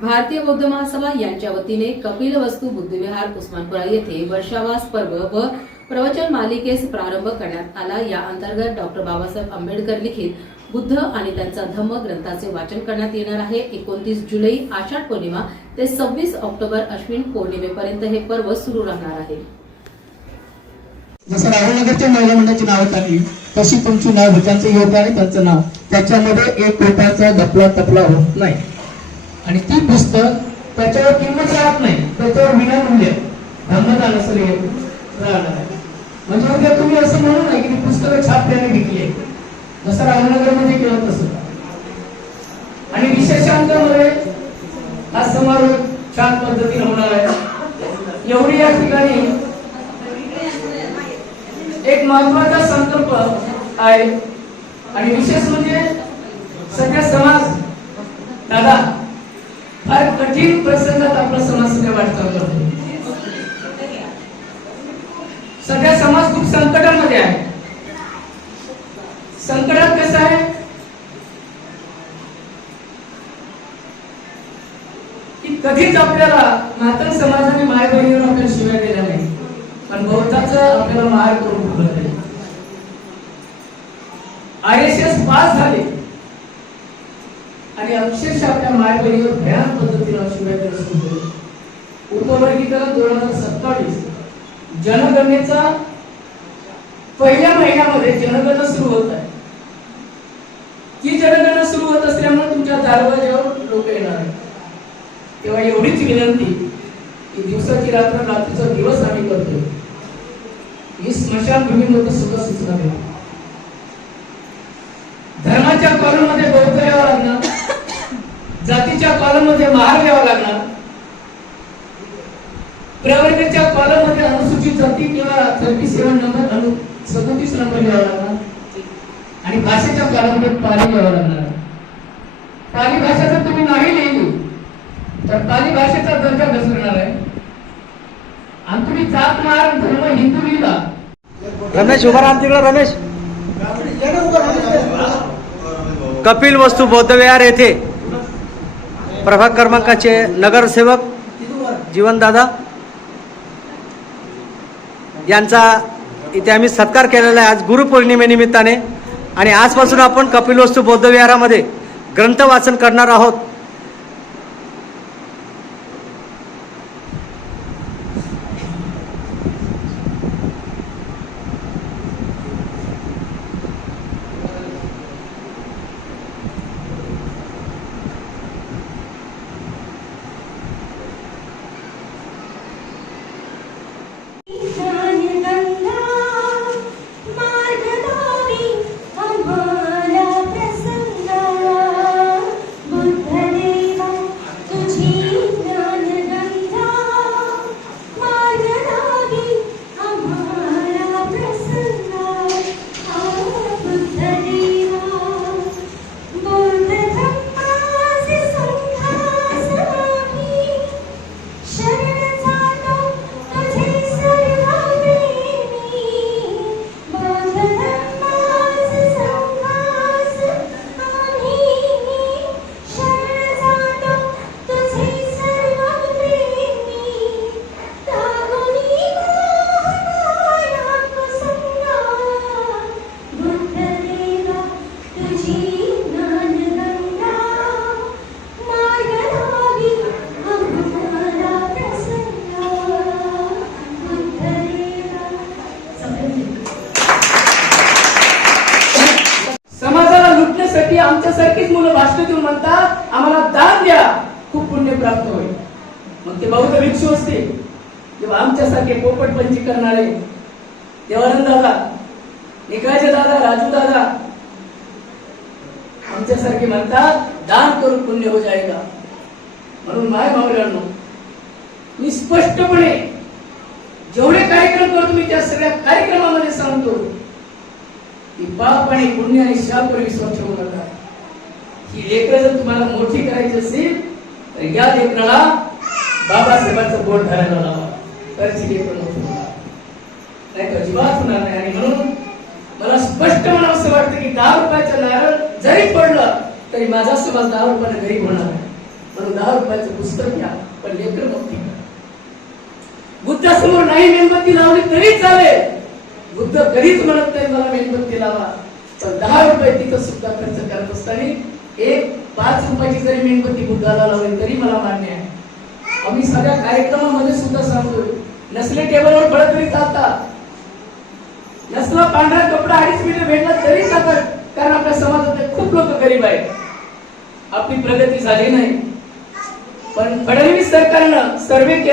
भारतीय बौद्ध महासभा यांच्या वतीने कपिलवस्तू बुद्धविहार उस्मानपुरा येथे वर्षावास पर्व व प्रवचन मालिकेस प्रारंभ करण्यात आला। या अंतर्गत डॉक्टर बाबासाहेब आंबेडकर लिखित बुद्ध आणि त्यांचा धम्म ग्रंथाचे वाचन करण्यात येणार आहे। 29 जुलै आषाढ पौर्णिमा ते 26 ऑक्टोबर अश्विन पौर्णिमेपर्यंत हे पर्व सुरू राहणार आहे। जसं राहुलनगरच्या महिला मंडळाची नावं टाकली तशी तुमची नाव, त्यांचं योगदान आणि त्यांचं नाव, त्याच्यामध्ये एक रुपयाचा दपला तपला होत नाही। आणि ती पुस्तक त्याच्यावर किंमत राहत नाही, त्याच्यावर विनामूल्य धम्मदान असं राहणार आहे। म्हणजे उद्या तुम्ही असं म्हणू नये की पुस्तकं छापल्याने विकली, जसं राहुलनगर मध्ये केलं तसं। आणि विशेषांकामध्ये हा समारोह छान पद्धतीने होणार आहे। एवढी या ठिकाणी एक महत्वाचा संकल्प आहे आणि विशेष म्हणजे सध्या समाज दादा फार कठीण प्रसंगात आपला समाज सध्या वाटचाल करतो। सध्या समाज खूप संकटामध्ये आहे। संकटात कसं आहे की कधीच आपल्याला मातंग समाजाने माय बहिणीवर आपल्याला शिव्या दिल्या नाही, पण बौद्धाचं आपल्याला मार करून ठेवलं नाही। IAS पास झाले आणि अक्षरशः आपल्या माय बहिणीवर भयानक पद्धतीने शिव्या दिल्या सुरू केल्या। उपवर्गीकरण 2027 जनगणनेचा पहिल्या महिन्यामध्ये जनगणना सुरू होत आहे। ही जनगणना सुरू होत असल्यामुळे तुमच्या दरवाज्यावर लोक येणार आहेत। तेव्हा एवढीच विनंती की दिवसाची रात्र रात्रीचा दिवस आम्ही करतोय, ही स्मशानभूमीमध्ये सुद्धा सूचना देऊ। धर्माच्या कॉलममध्ये बौद्ध यावं लागणार, जातीच्या कॉलममध्ये महार यावं लागणार, प्रवर्गाच्या कॉलममध्ये अनुसूचित जाती किंवा 37 नंबर 37 नंबर यावं लागणार आणि भाषेच्या कॉलममध्ये पाली यावं लागणार। पाली भाषा जर तुम्ही नाही लिहिली तर पाली भाषेचा दर्जा घसरणार आहे। आणि तुम्ही जात मार धर्म हिंदू लिहिला, रमेश उभा राहा तिकडे। रमेश कपिलवस्तू बौद्धविहार येथे प्रभाग क्रमांकाचे नगरसेवक जीवनदादा यांचा इथे आम्ही सत्कार केलेला आहे आज गुरुपौर्णिमेनिमित्ताने। आणि आजपासून आपण कपिलवस्तू बौद्धविहारामध्ये ग्रंथ वाचन करणार आहोत। आमच्यासारखीच मुलं भाषण देऊन म्हणतात आम्हाला दान द्या, खूप पुण्य प्राप्त होईल। मग ते बौद्ध भिक्षू असतील किंवा आमच्यासारखे पोपटपंची करणारे देवानंद दादा, निकायचे दादा, राजू दादा आमच्यासारखे म्हणतात दान करून पुण्य हो जाएगा। म्हणून माय मावळ्यांनो, मी स्पष्टपणे जेवढे कार्यक्रम करतो मी त्या सगळ्या कार्यक्रमामध्ये सांगतो की पाप आणि पुण्य आणि शाप वर विश्वास ठेवू नका। ही लेकरं जर तुम्हाला मोठी करायची असेल तर या लेकराला बाबासाहेबांचं बोट धरायला लावा, तरच ही लेकरं मोठी होणार, नाही तर अजिबात होणार नाही। आणि म्हणून मला स्पष्ट म्हणावं असं वाटतं की 10 रुपयाचं नारळ जरी पडलं तरी माझा समाज 10 रुपयाने गरीब होणार आहे। म्हणून 10 रुपयाचं पुस्तक घ्या, पण लेकर मुक्ती करा. बुद्धासमोर नाही मेणबत्ती लावली तरी चालेल. बुद्ध कधीच म्हणत नाही मला मेणबत्ती लावा, पण 10 रुपये तिथं सुद्धा खर्च करत असताना एक 5 रुपयाची जरी मेणबत्ती बुद्धाला लावली तरी मला मान्य आहे. आम्ही सगळ्या कार्यक्रमामध्ये सुद्धा सांगतोय, नसले टेबलवर फळं तरी चालतात, नसला पांढरा कपडा 2.5 मीटर भेटला तरी चालतात, कारण आपल्या समाजातले खूप लोक गरीब आहेत. आपली प्रगती झाली नाही, पण फडणवीस सरकारनं सर्वे केला.